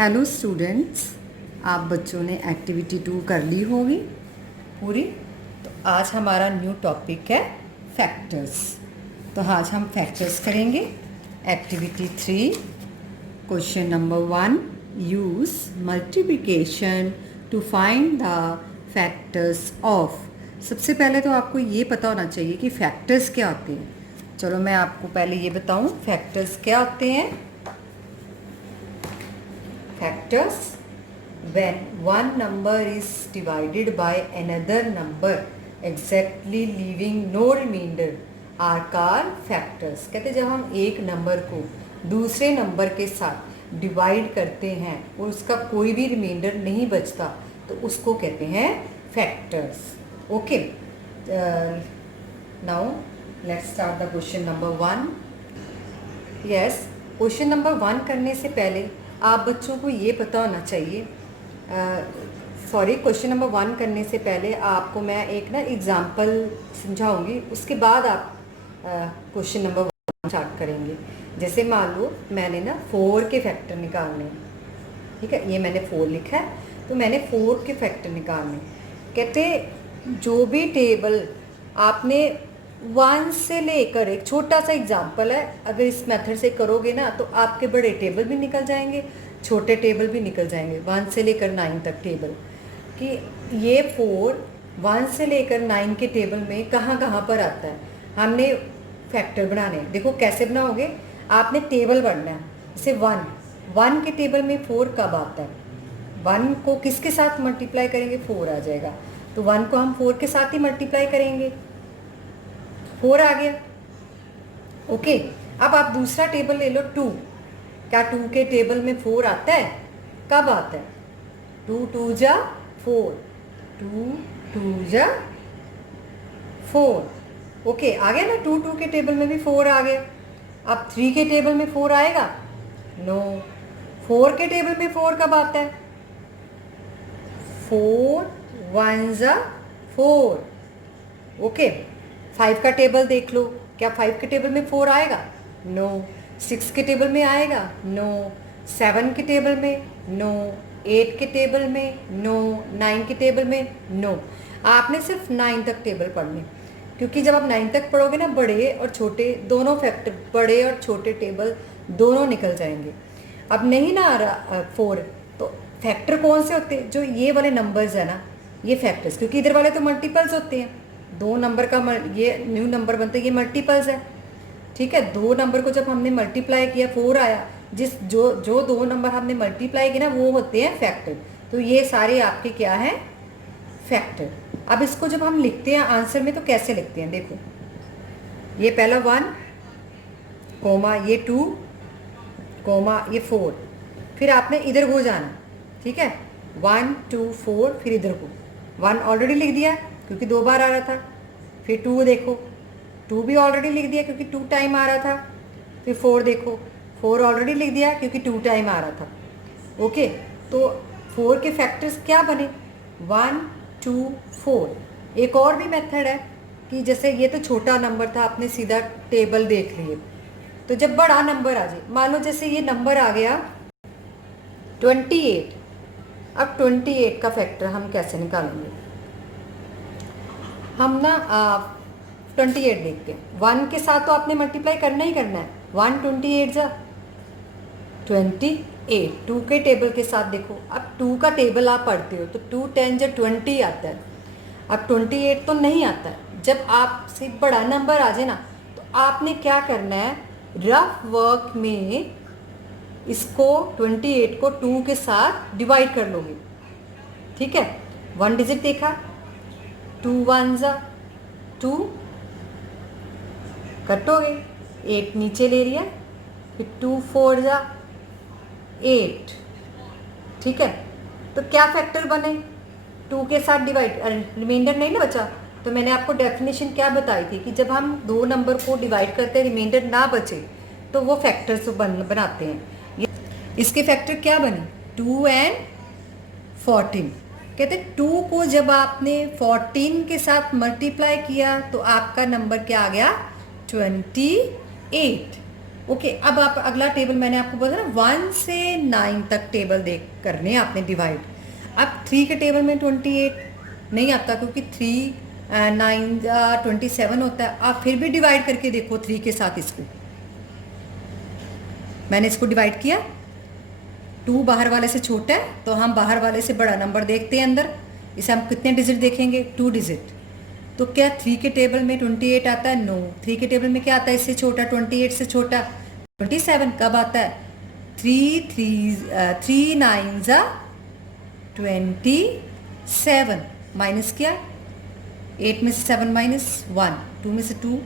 Hello students, आप बच्चों ने एक्टिविटी 2 कर ली होगी पूरी। तो आज हमारा न्यू टॉपिक है फैक्टर्स। तो आज हम फैक्टर्स करेंगे। Activity 3 question number 1, use multiplication to find the factors of. सबसे पहले तो आपको ये पता होना चाहिए कि फैक्टर्स क्या होते हैं। चलो मैं आपको पहले ये बताऊं फैक्टर्स क्या होते हैं। Factors: when one number is divided by another number exactly leaving no remainder are called factors। कहते हैं जब हम एक नंबर को दूसरे नंबर के साथ डिवाइड करते हैं और उसका कोई भी रिमाइंडर नहीं बचता तो उसको कहते हैं factors. Okay, now let's start the question number 1। Yes, question number 1 करने से पहले आप बच्चों को ये पता होना चाहिए, क्वेश्चन नंबर 1 करने से पहले आपको मैं एक ना एग्ज़ाम्पल समझाऊंगी, उसके बाद आप क्वेश्चन नंबर 1 स्टार्ट करेंगे। जैसे मान लो मैंने ना 4 के फैक्टर निकालने हैं, ठीक है, ये मैंने 4 लिखा है तो मैंने 4 के फैक्टर निकालने। कहते जो भी टेबल आपने 1 से लेकर, एक छोटा सा एग्जाम्पल है, अगर इस मेथड से करोगे ना तो आपके बड़े टेबल भी निकल जाएंगे, छोटे टेबल भी निकल जाएंगे। 1 से लेकर 9 तक टेबल कि ये 4 1 से लेकर 9 के टेबल में कहाँ कहाँ पर आता है। हमने फैक्टर बनाने, देखो कैसे बनाओगे। आपने टेबल बनना है। जैसे 1 के टेबल में 4 कब आता है, 1 को किसके साथ मल्टीप्लाई करेंगे, 4 आ जाएगा। तो 1 को हम 4 के साथ ही मल्टीप्लाई करेंगे, 4 आ गया। ओके, अब आप दूसरा टेबल ले लो 2। क्या 2 के टेबल में 4 आता है? कब आता है? 2 2 जा 4, 2 2 जा 4। ओके, आ गया ना। 2 के टेबल में भी 4 आ गया। अब 3 के टेबल में 4 आएगा? नो। 4 के टेबल में 4 कब आता है? 4 1 जा 4। ओके, 5 का टेबल देख लो। क्या 5 के टेबल में 4 आएगा? नो। 6 के टेबल में आएगा? नो। 7 के टेबल में? नो। 8 के टेबल में? नो। 9 के टेबल में? नो। आपने सिर्फ 9 तक टेबल पढ़ने, क्योंकि जब आप 9 तक पढ़ोगे ना, बड़े और छोटे दोनों फैक्टर, बड़े और छोटे टेबल दोनों निकल जाएंगे। अब नहीं ना आ रहा 4, तो फैक्टर कौन से होते हैं? जो ये वाले नंबर्स है ना, ये फैक्टर्स, क्योंकि इधर वाले तो मल्टीपल्स होते हैं। 2 नंबर का ये न्यू नंबर बनता है, ये मल्टीपल्स है। ठीक है, 2 नंबर को जब हमने मल्टीप्लाई किया 4 आया। जो 2 नंबर हमने मल्टीप्लाई किया ना, वो होते हैं फैक्टर। तो ये सारे आपके क्या हैं? फैक्टर। अब इसको जब हम लिखते हैं आंसर में तो कैसे लिखते हैं, देखो। ये पहला 1 कोमा, ये 2 कोमा, ये 4। फिर आपने इधर को जाना, ठीक है, 1 2 4, फिर इधर को 1 ऑलरेडी लिख दिया क्योंकि 2 बार आ रहा था। फिर 2 देखो, 2 भी ऑलरेडी लिख दिया क्योंकि 2 टाइम आ रहा था। फिर 4 देखो, 4 ऑलरेडी लिख दिया क्योंकि 2 टाइम आ रहा था। ओके, तो 4 के फैक्टर्स क्या बने? 1 2 4। एक और भी मेथड है कि जैसे ये तो छोटा नंबर था, आपने सीधा टेबल देख लिए। तो जब बड़ा नंबर आ जाए, मान लो जैसे ये नंबर आ गया 28। अब 28 का फैक्टर हम कैसे निकालेंगे? हम ना 28 देखते हैं। 1 के साथ तो आपने मल्टीप्लाई करना ही करना है। 1 28 जा 28। 2 के टेबल के साथ देखो, अब 2 का टेबल आप पढ़ते हो तो 2 10 जा 20 आता है। अब 28 तो नहीं आता है। जब आपसे बड़ा नंबर आ जाए ना, तो आपने क्या करना है, रफ वर्क में इसको 28 को 2 के साथ डिवाइड कर लोगे। ठीक है, 1 डिजिट देखा, 2 1 जा 2, कटोगे, 8 नीचे ले लिया, फिर 2 4 जा 8। ठीक है, तो क्या फैक्टर बने? 2 के साथ डिवाइड, रिमाइंडर नहीं ना बचा। तो मैंने आपको डेफिनेशन क्या बताई थी कि जब हम 2 नंबर को डिवाइड करते हैं, रिमाइंडर ना बचे, तो वो फैक्टर्स बनाते हैं। इसके फैक्टर क्या बने? 2 एंड 14। कहते 2 को जब आपने 14 के साथ मल्टीप्लाई किया तो आपका नंबर क्या आ गया? 28। ओके, अब आप अगला टेबल मैंने आपको बोला ना 1 से 9 तक टेबल देख करने आपने डिवाइड। अब 3 के टेबल में 28 नहीं आता क्योंकि 3 9 27 होता है। आप फिर भी डिवाइड करके देखो 3 के साथ इसको। मैंने इसको डिवाइड किया, 2 बाहर वाले से छोटा है तो हम बाहर वाले से बड़ा नंबर देखते हैं अंदर। इसे हम कितने डिजिट देखेंगे? 2 डिजिट। तो क्या 3 के टेबल में 28 आता है? नो। 3 के टेबल में क्या आता है इससे छोटा, 28 से छोटा? 27। कब आता है? 3 9 जा 27 माइनस किया, 8 में से 7 माइनस 1, 2 में से 2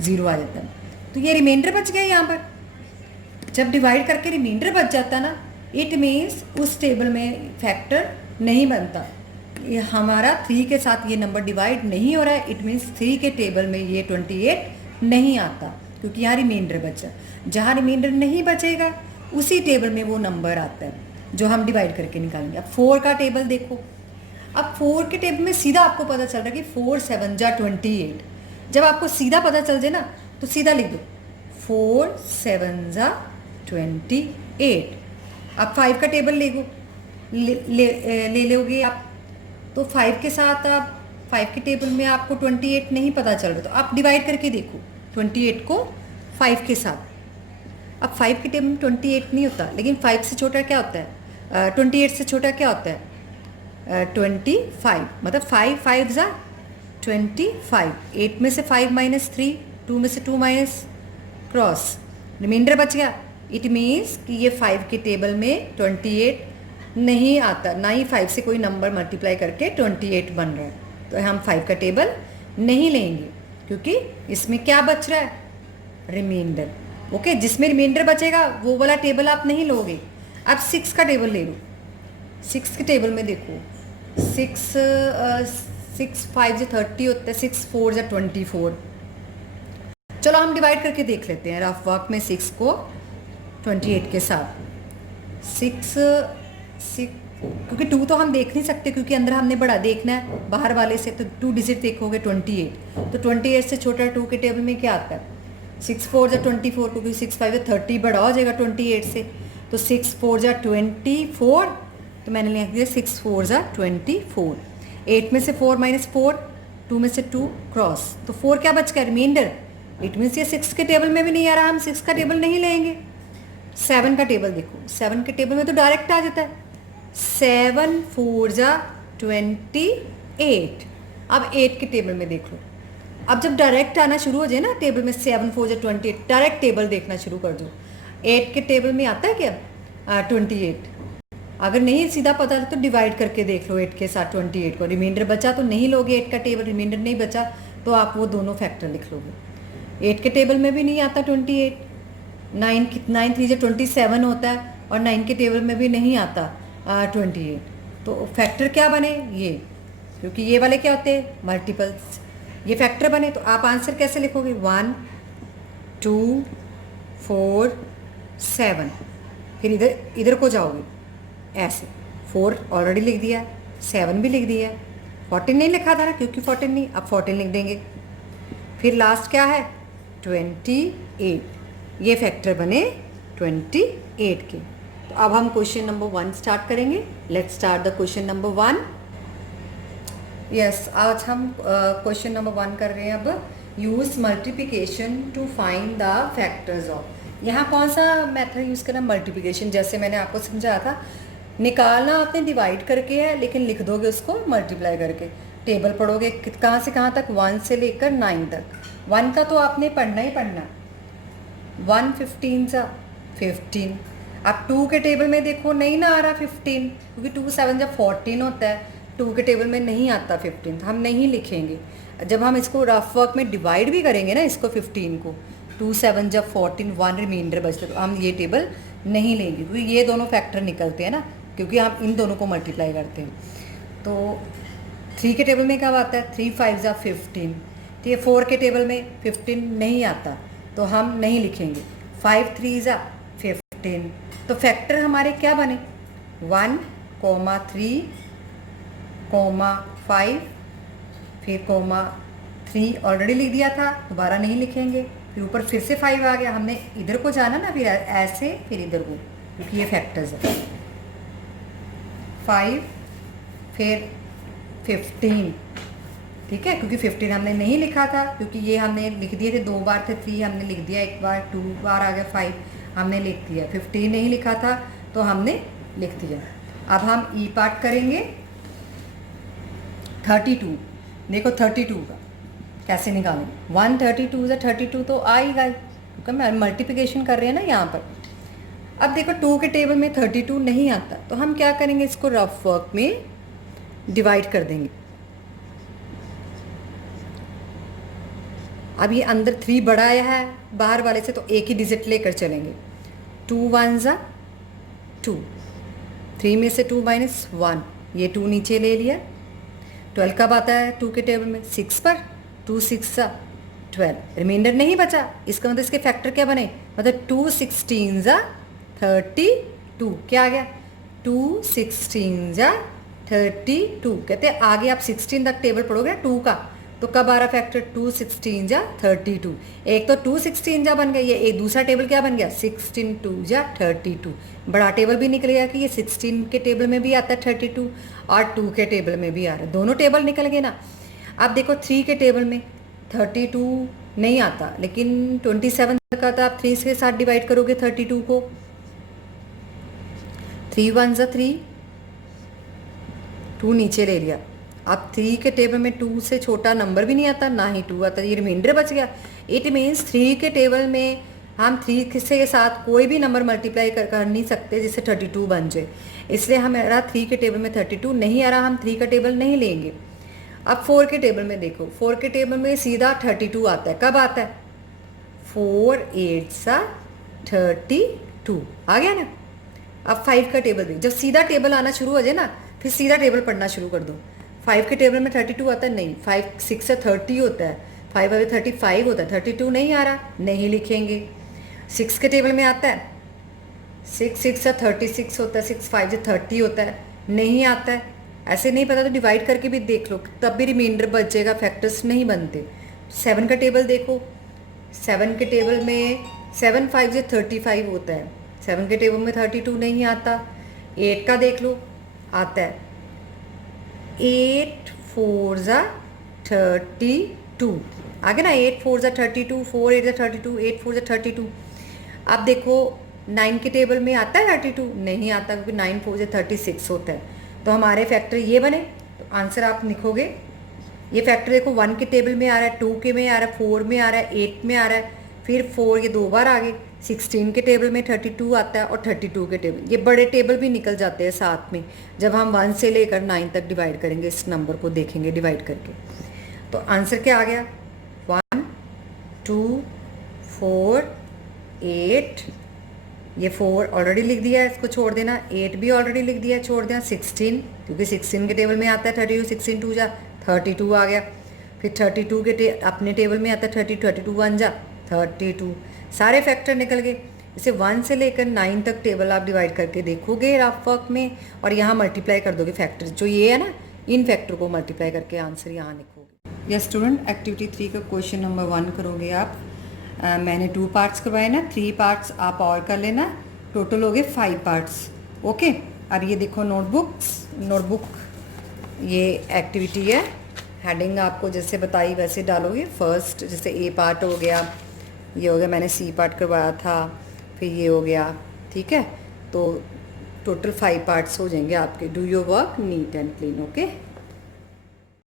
0 आ जाता है। तो ये रिमाइंडर बच गया यहाँ पर। जब डिवाइड करके रिमाइंडर बच जाता है ना, इट मीन्स उस टेबल में फैक्टर नहीं बनता। ये हमारा 3 के साथ ये नंबर डिवाइड नहीं हो रहा है, इट मीन्स 3 के टेबल में ये 28 नहीं आता क्योंकि यहाँ रिमाइंडर बचा। जहाँ रिमाइंडर नहीं बचेगा उसी टेबल में वो नंबर आता है जो हम डिवाइड करके निकालेंगे। अब 4 का टेबल देखो। अब 4 के टेबल में सीधा आपको पता चल रहा है कि 4 7 जा 28। जब आपको सीधा पता चल जाए ना तो सीधा लिख दो 4 7 जा 28। अब 5 का टेबल ले लोगे आप, तो 5 के साथ आप 5 के टेबल में आपको 28 नहीं पता चल रहा तो आप डिवाइड करके देखो 28 को 5 के साथ। अब 5 के टेबल में 28 नहीं होता, लेकिन 5 से छोटा क्या होता है? 28 से छोटा क्या होता है? 25। मतलब 5 जा 25। 8 में से 5 माइनस 3, 2 में से 2 माइनस क्रॉस, रिमाइंडर बच गया। इट मीन्स कि ये 5 के टेबल में 28 नहीं आता, ना ही 5 से कोई नंबर मल्टीप्लाई करके 28 बन रहा है। तो हम 5 का टेबल नहीं लेंगे क्योंकि इसमें क्या बच रहा है? रिमाइंडर। ओके, जिसमें रिमाइंडर बचेगा वो वाला टेबल आप नहीं लोगे। अब 6 का टेबल ले लो। 6 के टेबल में देखो 6 5 जा 30 होता है, 6 4 जा 24। चलो हम डिवाइड करके देख लेते हैं रफ वर्क में 6 को 28 के साथ। 6 क्योंकि 2 तो हम देख नहीं सकते क्योंकि अंदर हमने बड़ा देखना है बाहर वाले से, तो 2 डिजिट देखोगे 28। तो 28 से छोटा 2 के टेबल में क्या आता है? 6 4 जा 24 क्योंकि 6 5 जा 30 बड़ा हो जाएगा 28 से। तो 6 4 जा 24, तो मैंने लिख दिया 6 4 जा 24। 8 में से 4 माइनस 4, 2 में से 2 क्रॉस, तो 4 क्या बच गया? रिमाइंडर। इट मीन्स ये 6 के टेबल में भी नहीं आ रहा, हम 6 का टेबल नहीं लेंगे। 7 का टेबल देखो। 7 के टेबल में तो डायरेक्ट आ जाता है 7 4 जा 28। अब 8 के टेबल में देख लो। अब जब डायरेक्ट आना शुरू हो जाए ना टेबल में 7 4 जा 28, डायरेक्ट टेबल देखना शुरू कर दो। 8 के टेबल में आता है क्या? 28। अगर नहीं सीधा पता तो डिवाइड करके देख लो 8 के साथ 28 को। रिमाइंडर बचा तो नहीं लोगे 8 का टेबल, रिमाइंडर नहीं बचा तो आप वो दोनों फैक्टर लिख लोगे। 8 के टेबल में भी नहीं आता 28। 9 3 जा 27 होता है और 9 के टेबल में भी नहीं आता 28। तो फैक्टर क्या बने? ये, क्योंकि ये वाले क्या होते हैं? मल्टीपल्स। ये फैक्टर बने तो आप आंसर कैसे लिखोगे? 1 2 4 7। फिर इधर को जाओगे ऐसे, 4 ऑलरेडी लिख दिया, 7 भी लिख दिया, 14 नहीं लिखा था ना क्योंकि 14 नहीं, अब 14 लिख देंगे। फिर लास्ट क्या है? 28। ये फैक्टर बने 28 के। तो अब हम क्वेश्चन नंबर 1 स्टार्ट करेंगे। Let's start the question number 1। Yes, आज हम क्वेश्चन नंबर 1 कर रहे हैं। अब use multiplication to find the factors of. यहाँ कौन सा मेथड यूज़ करना? मल्टीप्लिकेशन। जैसे मैंने आपको समझाया था, निकालना आपने डिवाइड करके है लेकिन लिख दोगे उसको मल्टीप्लाई करके। टेबल पढ़ोगे कहाँ से कहाँ तक? 1 से लेकर 9 तक। 1 का तो आपने पढ़ना ही पढ़ना। 1 15 जा 15। अब 2 के टेबल में देखो नहीं ना आ रहा 15 क्योंकि 2 7 जा 14 होता है। 2 के टेबल में नहीं आता 15, हम नहीं लिखेंगे। जब हम इसको रफ वर्क में डिवाइड भी करेंगे ना इसको 15 को, 2 7 जा 14, 1 रिमाइंडर बचता है, तो हम ये टेबल नहीं लेंगे क्योंकि ये दोनों फैक्टर निकलते हैं ना, क्योंकि हम इन दोनों को मल्टीप्लाई करते हैं। तो 3 के टेबल में कब आता है? 3 5 जा 15। ठीक है, 4 के टेबल में 15 नहीं आता तो हम नहीं लिखेंगे। 5 3 जा 15। तो फैक्टर हमारे क्या बने? 1 3 5, फिर 3 ऑलरेडी लिख दिया था, दोबारा नहीं लिखेंगे। फिर ऊपर फिर से 5 आ गया, हमने इधर को जाना ना, फिर ऐसे फिर इधर को, क्योंकि ये फैक्टर्स है। 5 फिर 15, ठीक है, क्योंकि 15 हमने नहीं लिखा था, क्योंकि ये हमने लिख दिए थे, 2 बार थे, 3 हमने लिख दिया, 1 बार, 2 बार आ गया, 5 हमने लिख दिया, 15 नहीं लिखा था तो हमने लिख दिया। अब हम ई पार्ट करेंगे 32। देखो 32 का कैसे निकालेंगे, 132 से 32 तो आएगा ही, क्योंकि मल्टीप्लिकेशन कर रहे हैं ना यहाँ पर। अब देखो 2 के टेबल में 32 नहीं आता, तो हम क्या करेंगे, इसको रफ वर्क में डिवाइड कर देंगे। अब ये अंदर 3 बड़ा आया है बाहर वाले से, तो एक ही डिजिट लेकर चलेंगे। 2 1 ज़ा 2, 3 में से 2 माइनस 1, ये 2 नीचे ले लिया। 12 कब आता है 2 के टेबल में, 6 पर, 2 6 ज़ा 12, रिमाइंडर नहीं बचा, इसका मतलब इसके फैक्टर क्या बने, मतलब 2 16 ज़ा 32, क्या आ गया, 2 16 ज़ा 32। कहते हैं आगे आप 16 तक टेबल पढ़ोगे ना 2 का, तो कब आ रहा फैक्टर, 2 16 जा 32। एक तो 2 16 जा बन गया, ये एक दूसरा टेबल क्या बन गया, 16 2 जा 32। बड़ा टेबल भी निकल गया कि ये 16 के टेबल में भी आता है 32 और 2 के टेबल में भी आ रहा है, दोनों टेबल निकल गए ना। अब देखो 3 के टेबल में 32 नहीं आता, लेकिन 27 तक आता, आप 3 के साथ डिवाइड करोगे 32 को, 3 1 जा 3, 2 नीचे ले लिया। अब 3 के टेबल में 2 से छोटा नंबर भी नहीं आता, ना ही 2 आता, ये रिमाइंडर बच गया। इट मीन्स 3 के टेबल में हम 3 से साथ कोई भी नंबर मल्टीप्लाई कर नहीं सकते जिससे 32 बन जाए, इसलिए हमारा 3 के टेबल में 32 नहीं आ रहा, हम 3 का टेबल नहीं लेंगे। अब 4 के टेबल में देखो, 4 के टेबल में सीधा 32 आता है, कब आता है, 4 8 सा 32 आ गया ना। अब 5 का टेबल देख, जब सीधा टेबल आना शुरू हो जाए ना, फिर सीधा टेबल पढ़ना शुरू कर दो। 5 के टेबल में 32 आता है, नहीं, 5 6 से 30 होता है, 5 अभी 35 होता है, 32 नहीं आ रहा, नहीं लिखेंगे। 6 के टेबल में आता है, 6 6 से 36 होता है, 6 5 से 30 होता है, नहीं आता है। ऐसे नहीं पता तो डिवाइड करके भी देख लो, तब भी रिमाइंडर बचेगा, फैक्टर्स नहीं बनते। 7 का टेबल देखो, 7 के टेबल में 7 5 से 35 होता है, 7 के टेबल में 32 नहीं आता। 8 का देख लो, आता है 8 4 ज़ा 32, आगे ना, 8 4 ज़ा 32, 4 8 ज़ा 32, 8 4 ज़ा 32। अब देखो 9 के टेबल में आता है 32, नहीं आता, क्योंकि 9 4 ज़ा 36 होता है, तो हमारे फैक्टर ये बने। तो आंसर आप लिखोगे, ये फैक्टर देखो 1 के टेबल में आ रहा है, 2 के में आ रहा है, 4 में आ रहा है, 8 में आ रहा है, फिर 4 ये 2 बार आ गए। 16 के टेबल में 32 आता है और 32 के टेबल, ये बड़े टेबल भी निकल जाते हैं साथ में जब हम 1 से लेकर 9 तक डिवाइड करेंगे, इस नंबर को देखेंगे डिवाइड करके। तो आंसर क्या आ गया, 1 2 4 8, ये 4 ऑलरेडी लिख दिया है, इसको छोड़ देना। 8 भी ऑलरेडी लिख दिया है, छोड़ देना। 16, क्योंकि 16 के टेबल में आता है 32, 16 2 जा 32 आ गया। फिर 32 के अपने टेबल में आता है 32 1 जा 32, सारे फैक्टर निकल गए। इसे 1 से लेकर 9 तक टेबल आप डिवाइड करके देखोगे रफ वर्क में, और यहाँ मल्टीप्लाई कर दोगे फैक्टर, जो ये है ना, इन फैक्टर को मल्टीप्लाई करके आंसर यहाँ लिखोगे। यस स्टूडेंट, एक्टिविटी 3 का क्वेश्चन नंबर 1 करोगे आप। मैंने 2 पार्ट्स करवाए ना, 3 पार्ट्स आप और कर लेना, टोटल हो गए 5 पार्ट्स। ओके, अब ये देखो नोटबुक ये एक्टिविटी है, हेडिंग आपको जैसे बताई वैसे डालोगे। फर्स्ट जैसे ए पार्ट हो गया, ये हो गया, मैंने सी पार्ट करवाया था, फिर ये हो गया, ठीक है। तो टोटल 5 पार्ट्स हो जाएंगे आपके। Do your work neat and clean. Okay.